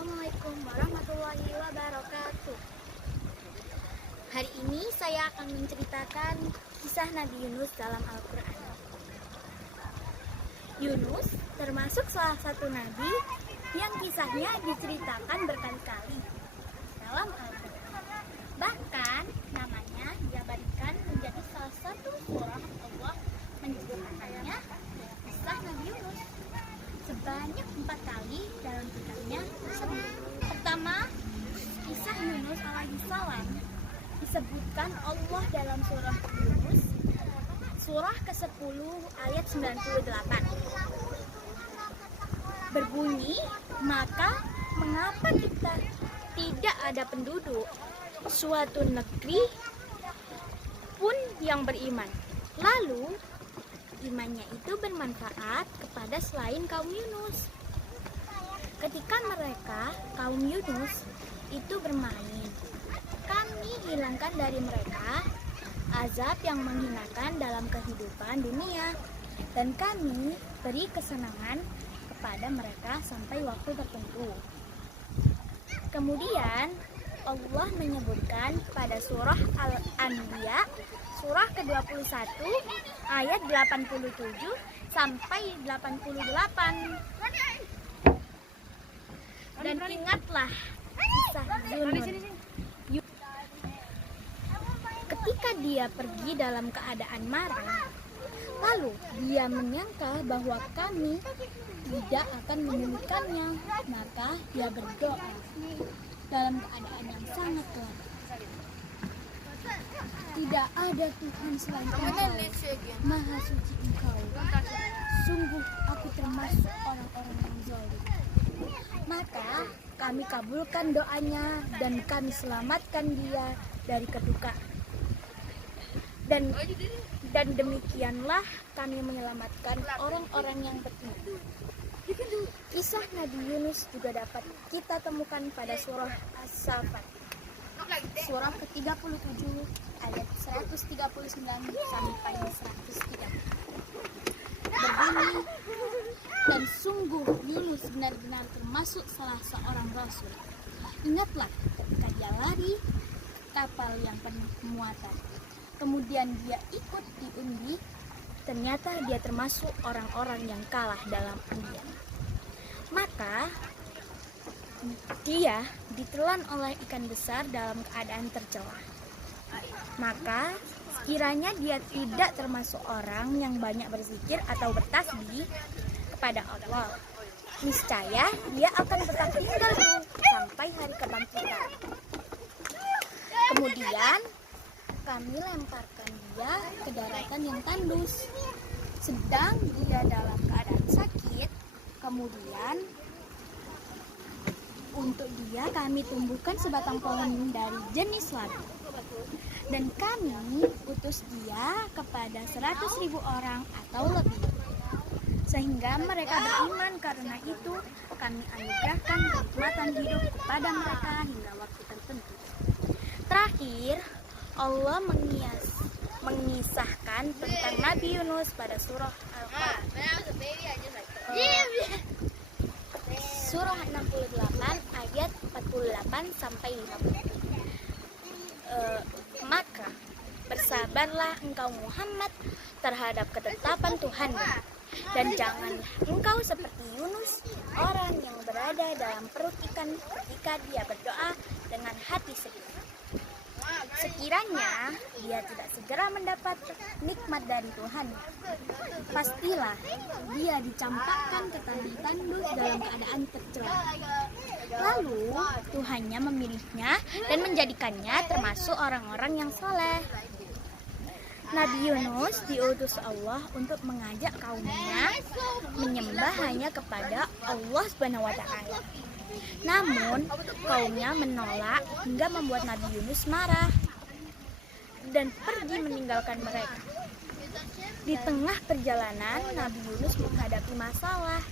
Assalamualaikum warahmatullahi wabarakatuh. Hari ini saya akan menceritakan kisah Nabi Yunus dalam Al-Quran. Yunus termasuk salah satu nabi yang kisahnya diceritakan berkali-kali dalam Al-Quran. Bahkan namanya diabadikan menjadi salah satu surah Allah menyebutkannya kisah Nabi Yunus sebanyak 4 kali dalam kitabnya tersebut. Pertama, kisah Yunus alaihissalam disebutkan Allah dalam surah Yunus, surah ke-10 ayat 98. Berbunyi, maka mengapa kita tidak ada penduduk suatu negeri pun yang beriman, lalu imannya itu bermanfaat kepada selain kaum Yunus. Ketika mereka, kaum Yunus, itu bermain, kami hilangkan dari mereka azab yang menghinakan dalam kehidupan dunia, dan kami beri kesenangan kepada mereka sampai waktu tertentu. Kemudian Allah menyebutkan pada surah Al-Anbiya surah ke-21 ayat 87 sampai 88. Dan ingatlah kisah Yunus ketika dia pergi dalam keadaan marah, lalu dia menyangka bahwa kami tidak akan menemukannya, maka dia berdoa dalam keadaan yang sangat kuat. Tidak ada Tuhan selain Engkau, Maha Suci Engkau. Sungguh aku termasuk orang-orang yang zalim. Maka kami kabulkan doanya dan kami selamatkan dia dari kedukaan. Dan demikianlah kami menyelamatkan orang-orang yang beriman. Kisah Nabi Yunus juga dapat kita temukan pada surah As-Saffat, surah ke-37 ayat 139 sampai 130. Berbunyi, dan sungguh Yunus benar-benar termasuk salah seorang rasul. Ingatlah ketika dia lari kapal yang penuh muatan, kemudian dia ikut diundi, ternyata dia termasuk orang-orang yang kalah dalam undian. Maka dia ditelan oleh ikan besar dalam keadaan tercela. Maka sekiranya dia tidak termasuk orang yang banyak berzikir atau bertasbih kepada Allah, niscaya dia akan tetap tinggal sampai hari kebangkitan. Kemudian kami lemparkan dia ke daratan yang tandus, sedang dia dalam keadaan sakit. Kemudian untuk dia kami tumbuhkan sebatang pohon dari jenis labu, dan kami utus dia kepada 100.000 orang atau lebih, sehingga mereka beriman. Karena itu kami anugerahkan kenikmatan hidup kepada mereka hingga waktu tertentu. Terakhir, Allah mengisahkan tentang Nabi Yunus pada surah Al-Qaf, surah 68 ayat 48 sampai 50. Maka bersabarlah engkau Muhammad terhadap ketetapan Tuhanmu, dan janganlah engkau seperti Yunus, orang yang berada dalam perut ikan ketika dia berdoa dengan hati sedih. Sekiranya dia tidak segera mendapat nikmat dari Tuhan, pastilah dia dicampakkan ke tanah tandus dalam keadaan tercela. Lalu Tuhannya memilihnya dan menjadikannya termasuk orang-orang yang saleh. Nabi Yunus diutus Allah untuk mengajak kaumnya menyembah hanya kepada Allah SWT. Namun kaumnya menolak hingga membuat Nabi Yunus marah dan pergi meninggalkan mereka. Di tengah perjalanan Nabi Yunus menghadapi masalah,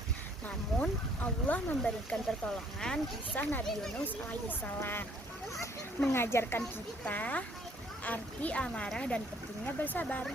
namun Allah memberikan pertolongan. Kisah Nabi Yunus alaihissalam mengajarkan kita arti amarah dan pentingnya bersabar.